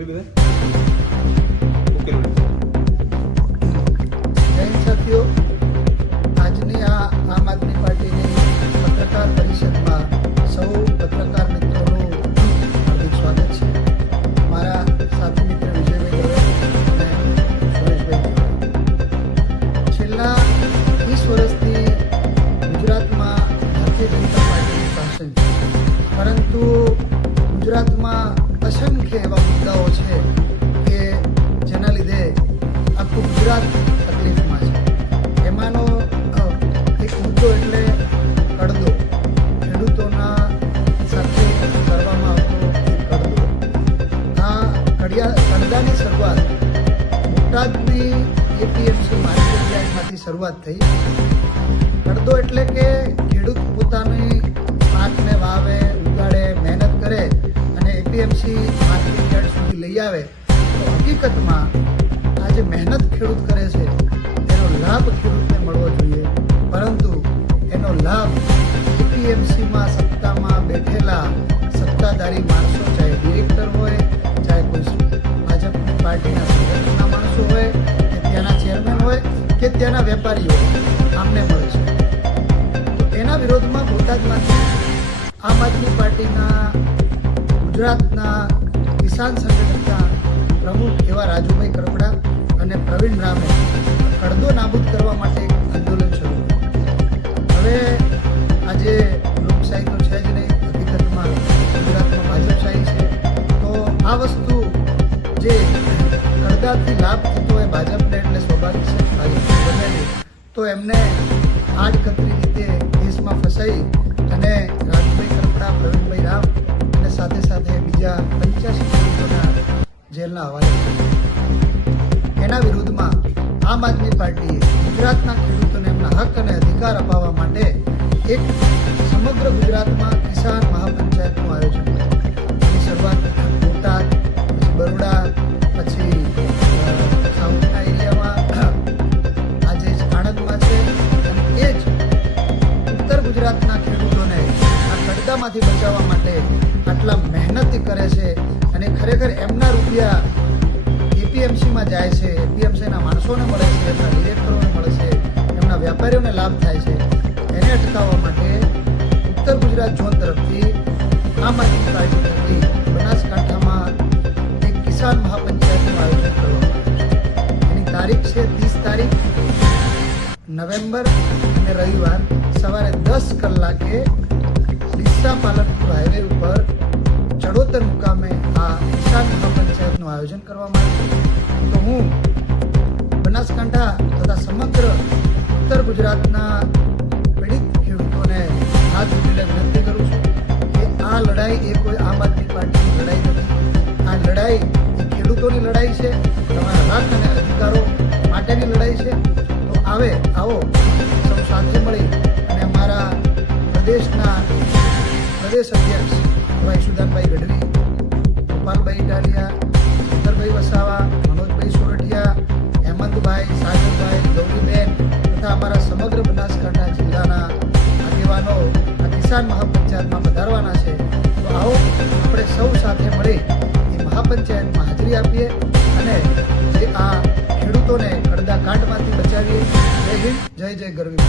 કરી દે ઓકે જય સાથીઓ, આજની આ આમ આદમી પાર્ટીની પત્રકાર પરિષદમાં સૌ પત્રકાર મિત્રોનું હાર્દિક સ્વાગત છે. મારા સાથી મિત્ર વિજયભાઈ દવે અને સુરેશભાઈ. છેલ્લા 20 વર્ષથી ગુજરાતમાં ભારતીય જનતા પાર્ટીનું શાસન છે, પરંતુ ગુજરાતમાં અસંખ્ય એવા મુદ્દાઓ છે કે જેના લીધે આખું ગુજરાત તકલીફમાં છે. એમાંનો એક મુદ્દો એટલે કડદો, ખેડૂતોના સાથે કરવામાં આવતો કડદો. આ કડદાની શરૂઆત બોટાદની એપીએમસી માર્કેટ યાર્ડમાંથી શરૂઆત થઈ. કડદો એટલે કે ખેડૂત પોતાની પાકને વાવે, ઉગાડે, મહેનત કરે અને એપીએમસી માર્કેટ યાર્ડ સુધી લઈ આવે, તો હકીકતમાં આ જે મહેનત ખેડૂત કરે છે એનો લાભ ખેડૂતને મળવો જોઈએ, પરંતુ એનો લાભ એપીએમસીમાં સત્તામાં બેઠેલા સત્તાધારી માણસો, ચાહે ડિરેક્ટર હોય, ચાહે કોઈ ભાજપની પાર્ટીના સંગઠનના માણસો હોય, કે ત્યાંના ચેરમેન હોય, કે ત્યાંના વેપારીઓ હોય, આમને મળે છે. તો એના વિરોધમાં બોટાદમાંથી આમ આદમી પાર્ટીના ગુજરાતના કિસાન સંગઠનના પ્રમુખ એવા રાજુભાઈ કરપડા અને પ્રવીણ રામે કડદો નાબૂદ કરવા માટે એક આંદોલન શરૂ કર્યું. હવે આજે લોકશાહી તો છે જ નહીં, હકીકતમાં ગુજરાતમાં ભાજપશાહી છે. તો આ વસ્તુ જે કડદાથી લાભ થતો હોય ભાજપને, એટલે સ્વાભાવિક છે ભાજપને બનેલી, તો એમને આડકતરી રીતે દેશમાં ફસાઈ અને રાજુભાઈ કરપડા, પ્રવીણભાઈ રામ અને સાથે સાથે બીજા 85 ખેડૂતોના જેલના હવાલે. એના વિરુદ્ધમાં આમ આદમી પાર્ટીએ ગુજરાતના ખેડૂતોને એમના હક અને અધિકાર અપાવવા માટે એક સમગ્ર ગુજરાતમાં કિસાન મહાપંચાયતનું આયોજન કર્યું. એની શરૂઆત બોટાદ, પછી બરોડા, પછી સાઉથના એરિયામાં, આજે આણંદમાં છે. અને એ જ ઉત્તર ગુજરાતના ખેડૂતોને આ કડદામાંથી બચાવવા માટે આટલા મહેનત કરે છે અને ખરેખર એમના રૂપિયા એપીએમસીમાં જાય છે, એપીએમસીના માણસોને મળે છે, એમના ડિરેક્ટરોને મળે છે, એમના વેપારીઓને લાભ થાય છે. એને અટકાવવા માટે ઉત્તર ગુજરાત ઝોન તરફથી આમ આદમી પાર્ટી તરફથી બનાસકાંઠામાં એક કિસાન મહાપંચાયતનું આયોજન કરવામાં આવ્યું છે. એની તારીખ છે 30 તારીખ નવેમ્બર અને રવિવાર સવારે 10 કલાકે ડીસા પાલનપુર હાઈવે ઉપર ચડોતર મુકામે આ કિસાન મહાપંચાયતનું આયોજન કરવામાં આવ્યું. તો હું બનાસકાંઠા તથા સમગ્ર ઉત્તર ગુજરાતના પીડિત ખેડૂતોને હાથ જોડીને વિનંતી કરું છું કે આ લડાઈ એ કોઈ આમ આદમી પાર્ટીની લડાઈ નથી. આ લડાઈ એ ખેડૂતોની લડાઈ છે, તમારા હક અને અધિકારો માટેની લડાઈ છે. તો આવો સૌ સાથે મળી અને અમારા પ્રદેશના પ્રદેશ અધ્યક્ષ એવા ઈશુદાનભાઈ ગઢવી, ગોપાલભાઈ ડાલિયા, ચંદરભાઈ વસાવા, મનોજભાઈ સોરઠિયા, હેમંતભાઈ, સાગરભાઈ, ગૌરીબેન તથા અમારા સમગ્ર બનાસકાંઠા જિલ્લાના આગેવાનો આ કિસાન મહાપંચાયતમાં પધારવાના છે. તો આવો આપણે સૌ સાથે મળી એ મહાપંચાયતમાં હાજરી આપીએ અને જે આ ખેડૂતોને કડદા કાંડમાંથી બચાવીએ. જય હિન્દ, જય જય ગરવી.